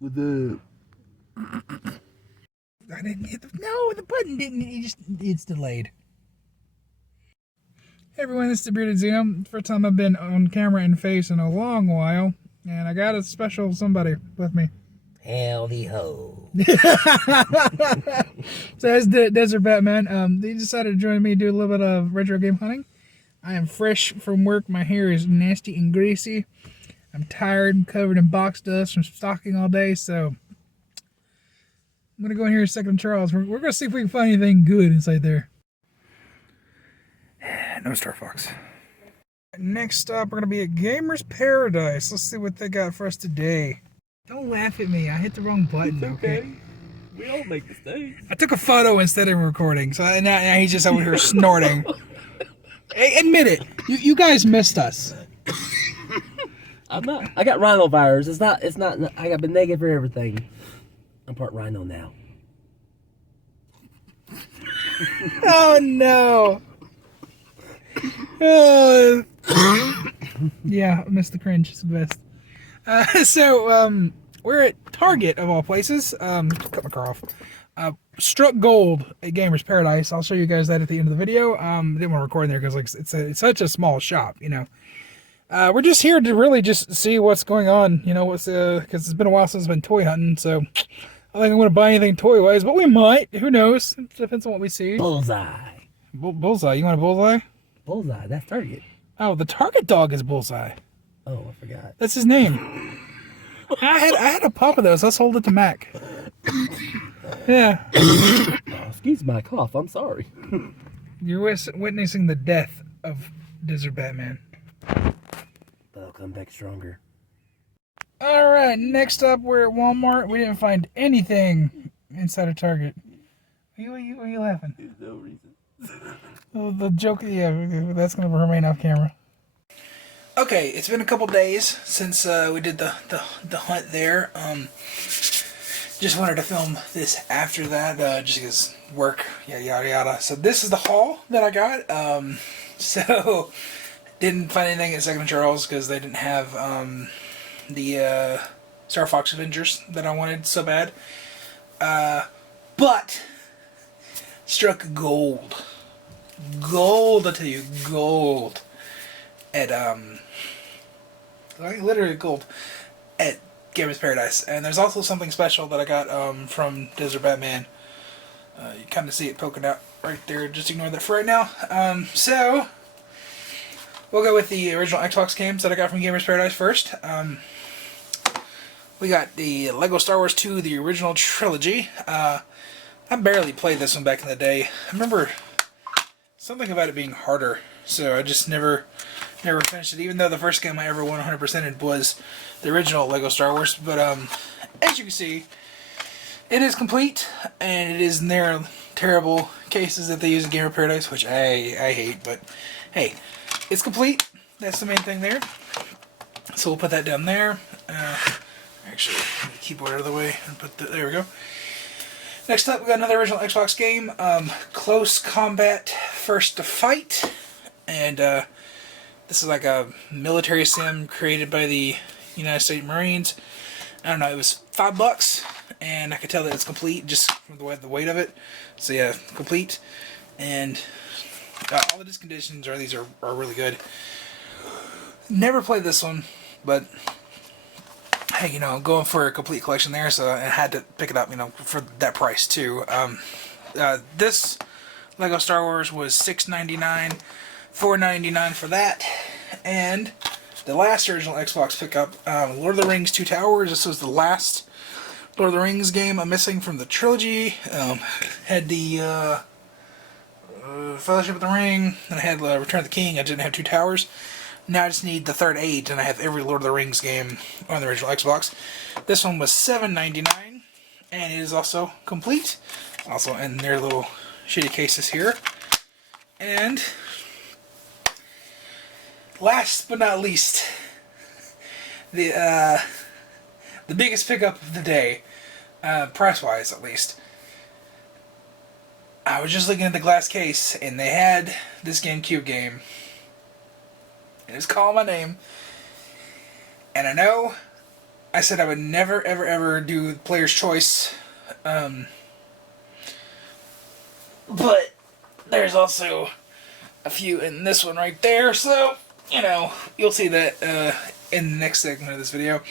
With the... I didn't hit the... No, the button didn't. It's delayed. Hey everyone, this is the Bearded Xeno. First time I've been on camera and face in a long while. And I got a special somebody with me. Howdy ho. So as the Desert Batman, they decided to join me to do a little bit of retro game hunting. I am fresh from work. My hair is nasty and greasy. I'm tired and covered in box dust from stalking all day, so I'm going to go in here in Second Charles. We're going to see if we can find anything good inside there. No Star Fox. Next up, we're going to be at Gamer's Paradise. Let's see what they got for us today. Don't laugh at me. I hit the wrong button. It's okay. We all make mistakes. I took a photo instead of recording, so now he's just over here snorting. Hey, admit it. You guys missed us. I'm not. I got rhino virus. It's not. I got been negative for everything. I'm part rhino now. Oh no. Yeah, I missed the cringe. It's the best. So we're at Target of all places. Cut my car off. Struck gold at Gamer's Paradise. I'll show you guys that at the end of the video. Didn't want to record in there because like it's such a small shop, you know. We're just here to really just see what's going on, you know, what's because it's been a while since I've been toy hunting, so I don't think I'm going to buy anything toy-wise, but we might. Who knows? It depends on what we see. Bullseye. Bullseye. You want a bullseye? Bullseye. That's Target. Oh, the Target dog is Bullseye. Oh, I forgot. That's his name. I had a pop of those. Let's hold it to Mac. Yeah. Oh, excuse my cough. I'm sorry. You're witnessing the death of Desert Batman. But I'll come back stronger. Alright, next up we're at Walmart. We didn't find anything inside of Target. Are you laughing? There's no reason. Oh, the joke, yeah, that's going to remain off camera. Okay, it's been a couple days since we did the hunt there. Just wanted to film this after that, just because work, yada yada. So this is the haul that I got. So didn't find anything at Second Charles because they didn't have the Star Fox Avengers that I wanted so bad. But struck gold, I tell you, gold at like literally gold at Gamer's Paradise. And there's also something special that I got from Desert Batman. You kind of see it poking out right there. Just ignore that for right now. So we'll go with the original Xbox games that I got from Gamer's Paradise first. We got the Lego Star Wars 2, the original trilogy. I barely played this one back in the day. I remember something about it being harder, so I just never finished it, even though the first game I ever 100%ed was the original Lego Star Wars. But as you can see, it is complete, and it is in their terrible cases that they use in Gamer Paradise, which I hate, but hey, it's complete. That's the main thing there. So we'll put that down there. Actually, keyboard out of the way and put there we go. Next up, we got another original Xbox game, Close Combat First to Fight, and this is like a military sim created by the United States Marines. I don't know, it was $5, and I could tell that it's complete just from the weight of it. So yeah, complete, and all the disc conditions these are really good. Never played this one, but hey, you know, going for a complete collection there, so I had to pick it up, you know, for that price too. This Lego Star Wars was $6.99, $4.99 for that, and the last original Xbox pickup, Lord of the Rings 2 Towers. This was the last Lord of the Rings game I'm missing from the trilogy. Had the Fellowship of the Ring, and I had Return of the King. I didn't have 2 Towers. Now I just need the third 8, and I have every Lord of the Rings game on the original Xbox. This one was $7.99, and it is also complete. Also in their little shitty cases here. And last but not least, the biggest pickup of the day, price-wise at least. I was just looking at the glass case, and they had this Gamecube game. and it's calling my name. And I know I said I would never, ever, ever do player's choice. But there's also a few in this one right there, so, you know, you'll see that in the next segment of this video.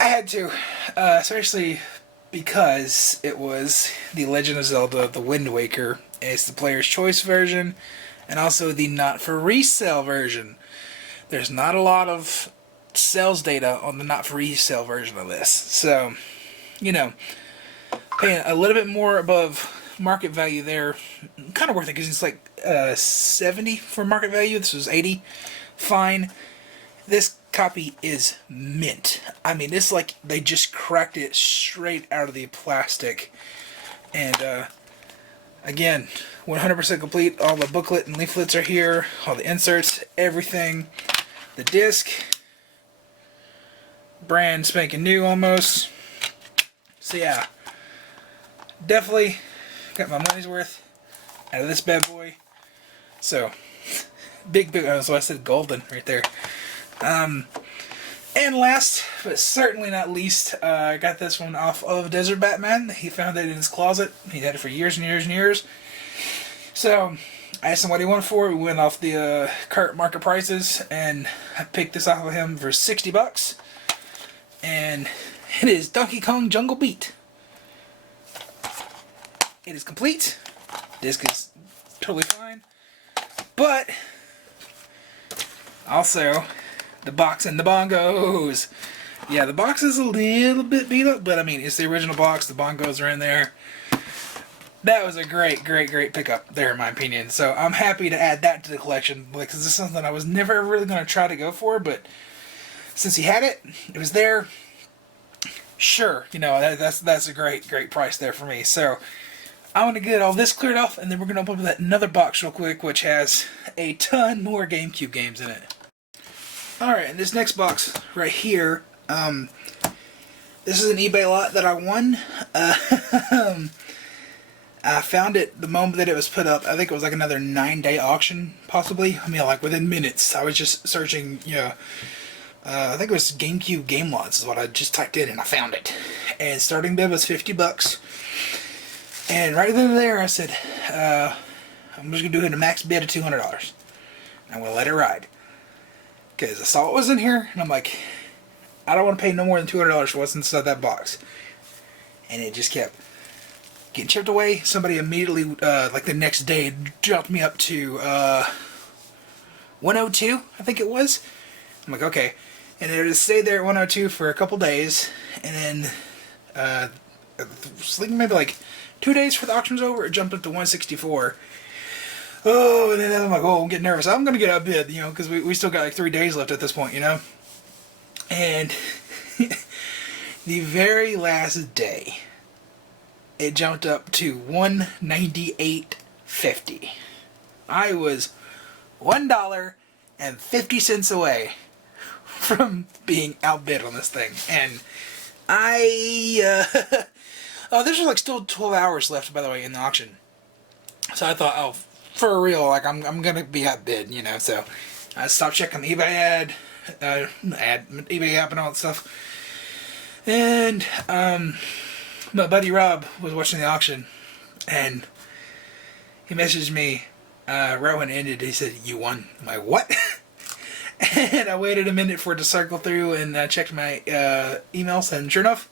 I had to, especially because it was The Legend of Zelda The Wind Waker. It's the player's choice version, and also the not for resale version. There's not a lot of sales data on the not for resale version of this, so, you know, paying a little bit more above market value there, kind of worth it, because it's like 70 for market value. This was 80. Fine. This copy is mint. I mean, it's like they just cracked it straight out of the plastic. And again, 100% complete. All the booklet and leaflets are here. All the inserts, everything. The disc, brand spanking new almost. So yeah, definitely got my money's worth out of this bad boy. So, big, so I said golden right there. And last, but certainly not least, I got this one off of Desert Batman. He found it in his closet. He had it for years and years and years. So, I asked him what he wanted for it. We went off the current market prices, and I picked this off of him for $60. And it is Donkey Kong Jungle Beat. It is complete. Disc is totally fine. But also the box and the bongos. Yeah, the box is a little bit beat up, but I mean, it's the original box. The bongos are in there. That was a great, great, great pickup there, in my opinion. So I'm happy to add that to the collection, because this is something I was never really going to try to go for, but since he had it, it was there. Sure, you know, that's a great, great price there for me. So I'm going to get all this cleared off, and then we're going to open up that another box real quick, which has a ton more GameCube games in it. Alright, and this next box right here, this is an eBay lot that I won. I found it the moment that it was put up. I think it was like another 9-day auction, possibly. I mean, like within minutes. I was just searching, you know, I think it was GameCube game lots is what I just typed in, and I found it. And starting bid was $50. And right then and there, I said, I'm just going to do it a max bid of $200. I'm going to let it ride. Because I saw it was in here, and I'm like, I don't want to pay no more than $200 for what's inside that box. And it just kept getting chipped away. Somebody immediately, like the next day, dropped me up to 102, I think it was. I'm like, okay. And it stayed there at 102 for a couple days, and then sleeping maybe like 2 days before the auction was over, it jumped up to 164. Oh, and then I'm like, oh, I'm getting nervous. I'm going to get outbid, you know, because we still got like 3 days left at this point, you know. And the very last day, it jumped up to $198.50. I was $1.50 away from being outbid on this thing. And I, oh, there's like still 12 hours left, by the way, in the auction. So I thought, oh, for real, like I'm gonna be outbid, you know. So I stopped checking the eBay eBay app and all that stuff. And my buddy Rob was watching the auction, and he messaged me right when it ended. He said, "You won." I'm like, "What?" And I waited a minute for it to circle through, and I checked my emails, and sure enough,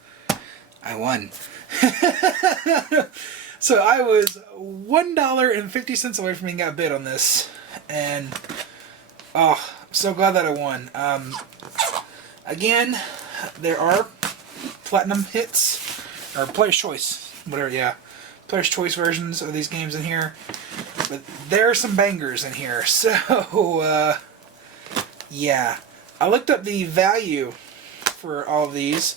I won. So I was $1.50 away from being outbid on this, and oh, I'm so glad that I won. Again, there are platinum hits, or player's choice, whatever, yeah, player's choice versions of these games in here, but there are some bangers in here. So yeah, I looked up the value for all of these.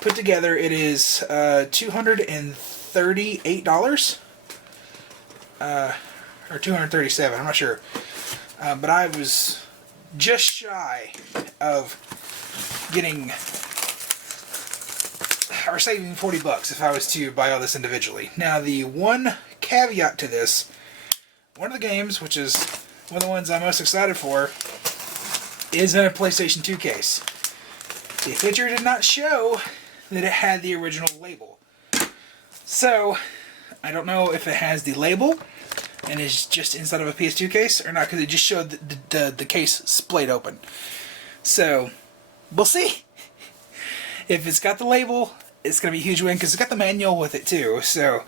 Put together, it is $238, or $237. I'm not sure, but I was just shy of getting or saving $40 if I was to buy all this individually. Now, the one caveat to this, one of the games, which is one of the ones I'm most excited for is in a PlayStation 2 case. The picture did not show that it had the original label. So, I don't know if it has the label and is just inside of a PS2 case or not, because it just showed the case splayed open. So, we'll see. If it's got the label, it's going to be a huge win because it's got the manual with it too. So,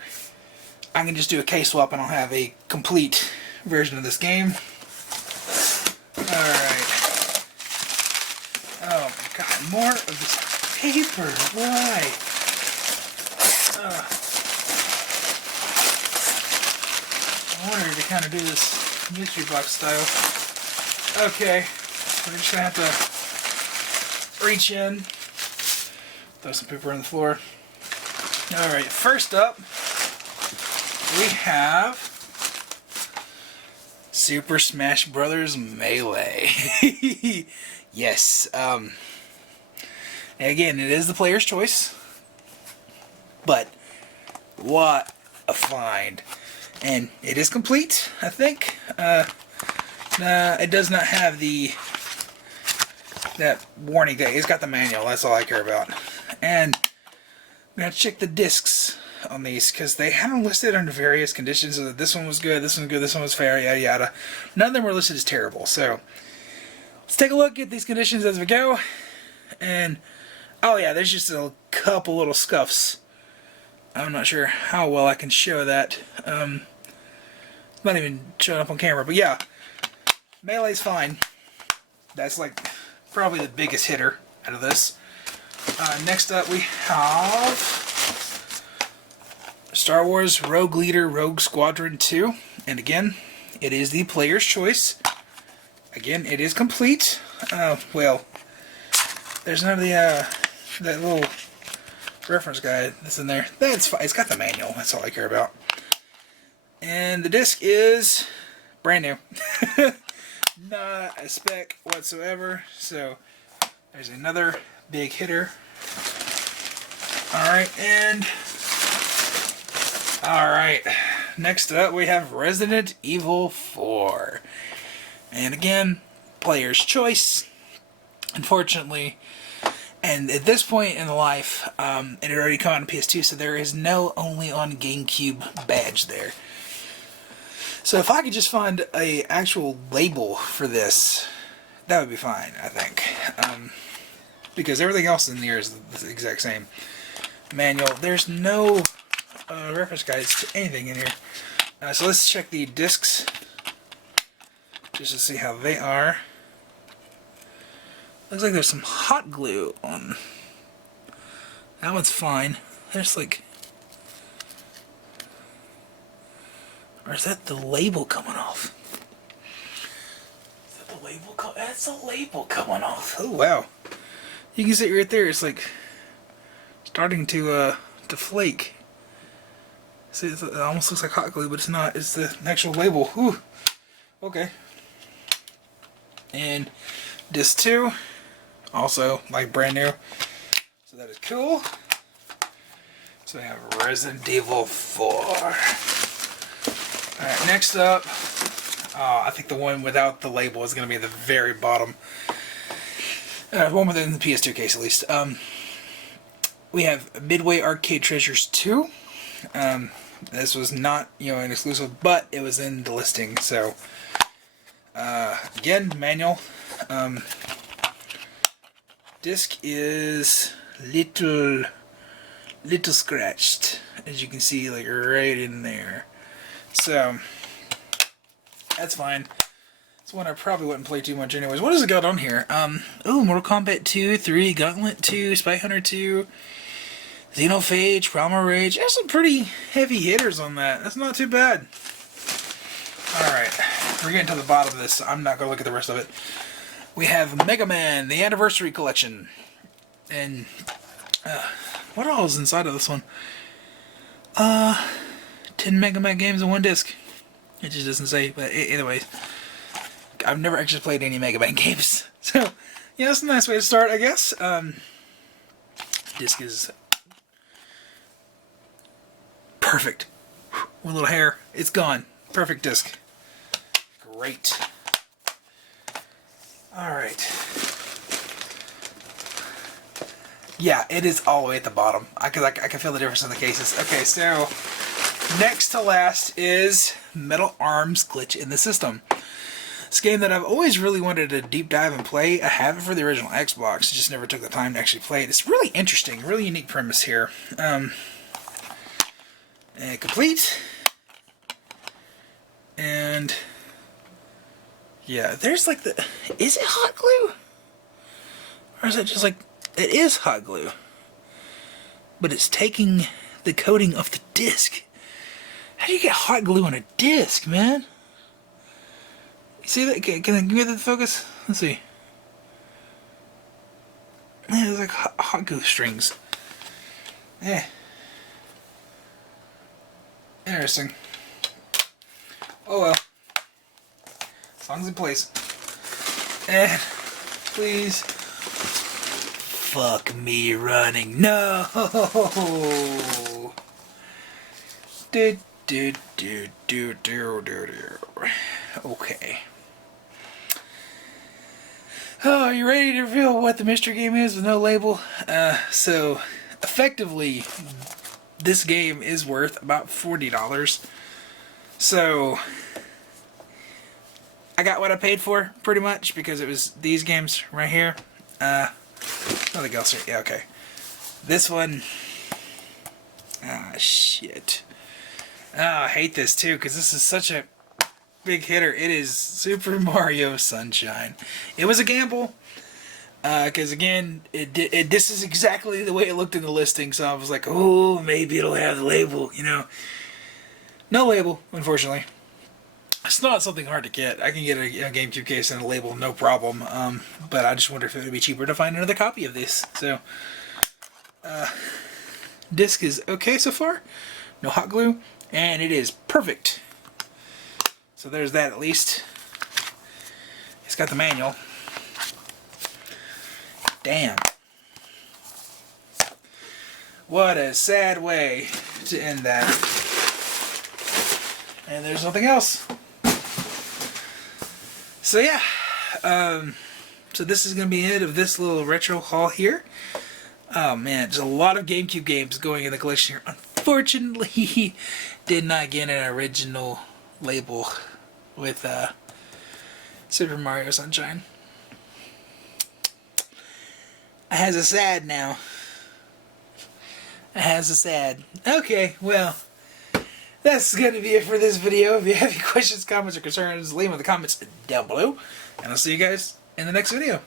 I can just do a case swap and I'll have a complete version of this game. Alright. Oh my god, more of this paper. Why? I wanted to kind of do this mystery box style. Okay, we're just going to have to reach in. Throw some paper on the floor. Alright, first up, we have Super Smash Bros. Melee. Yes. Again, it is the player's choice. But what a find. And it is complete, I think. It does not have that warning thing. It's got the manual. That's all I care about. And I'm going to check the discs on these, because they had them listed under various conditions, so that this one was good, this one was good, this one was fair, yada yada. None of them were listed as terrible. So let's take a look at these conditions as we go. And oh yeah, there's just a couple little scuffs. I'm not sure how well I can show that. It's not even showing up on camera, but yeah, Melee's fine. That's like probably the biggest hitter out of this. Next up we have Star Wars Rogue Leader Rogue Squadron 2. And again, it is the player's choice. Again, it is complete. Well, there's none of the, that little reference guide that's in there. That's fine. It's got the manual. That's all I care about. And the disc is brand new. Not a spec whatsoever. So, there's another big hitter. Alright, and alright, next up we have Resident Evil 4. And again, player's choice. Unfortunately, and at this point in the life, it had already come out on PS2, so there is no only on Gamecube badge there. So if I could just find a actual label for this, that would be fine, I think. Because everything else in here is the exact same. Manual. There's no reference guides to anything in here. So let's check the discs just to see how they are. Looks like there's some hot glue on. That one's fine. There's like... Or is that the label coming off? Is that the label? That's the label coming off. Oh wow! You can see it right there. It's like starting to flake. See, it almost looks like hot glue, but it's not. It's the actual label. Whew. Okay. And disc 2, also like brand new. So that is cool. So we have Resident Evil 4. Alright, next up, I think the one without the label is going to be at the very bottom. One within the PS2 case, at least. We have Midway Arcade Treasures 2. This was not, an exclusive, but it was in the listing, so... again, manual. Disc is little scratched, as you can see, like right in there. So, that's fine. It's one I probably wouldn't play too much anyways. What has it got on here? Oh, Mortal Kombat 2, 3, Gauntlet 2, Spy Hunter 2, Xenophage, Primal Rage. There's some pretty heavy hitters on that. That's not too bad. Alright, we're getting to the bottom of this, so I'm not going to look at the rest of it. We have Mega Man, the Anniversary Collection. And, what all is inside of this one? 10 Mega Man games in one disc. It just doesn't say, but anyways. I've never actually played any Mega Man games. So, yeah, that's a nice way to start, I guess. Disc is perfect. One little hair, it's gone. Perfect disc. Great. Alright. Yeah, it is all the way at the bottom. I can feel the difference in the cases. Okay, so next to last is Metal Arms Glitch in the System. This game that I've always really wanted to deep dive and play. I have it for the original Xbox, just never took the time to actually play it. It's really interesting, really unique premise here. Complete. And yeah, there's like the... Is it hot glue? Or is it just like... It is hot glue. But it's taking the coating off the disc. How do you get hot glue on a disc, man? You see that? Can I give you the focus? Let's see. Yeah, there's like hot glue strings. Yeah. Interesting. Oh well. As long as it plays. And please. Fuck me running. No. Okay. Oh, are you ready to reveal what the mystery game is with no label? So, effectively, this game is worth about $40. So, I got what I paid for, pretty much, because it was these games right here. Nothing else here. Yeah, okay. This one... Ah, shit. Oh, I hate this, too, because this is such a big hitter. It is Super Mario Sunshine. It was a gamble, because, again, this is exactly the way it looked in the listing, so I was like, oh, maybe it'll have the label, you know. No label, unfortunately. It's not something hard to get. I can get a GameCube case and a label, no problem. But I just wonder if it would be cheaper to find another copy of this. So, disc is okay so far. No hot glue. And it is perfect. So there's that at least. It's got the manual. Damn. What a sad way to end that. And there's nothing else. So yeah, so this is going to be it of this little retro haul here. Oh man, there's a lot of GameCube games going in the collection here. Unfortunately, did not get an original label with Super Mario Sunshine. I has a sad now. I has a sad. Okay, well, that's going to be it for this video. If you have any questions, comments, or concerns, leave them in the comments down below. And I'll see you guys in the next video.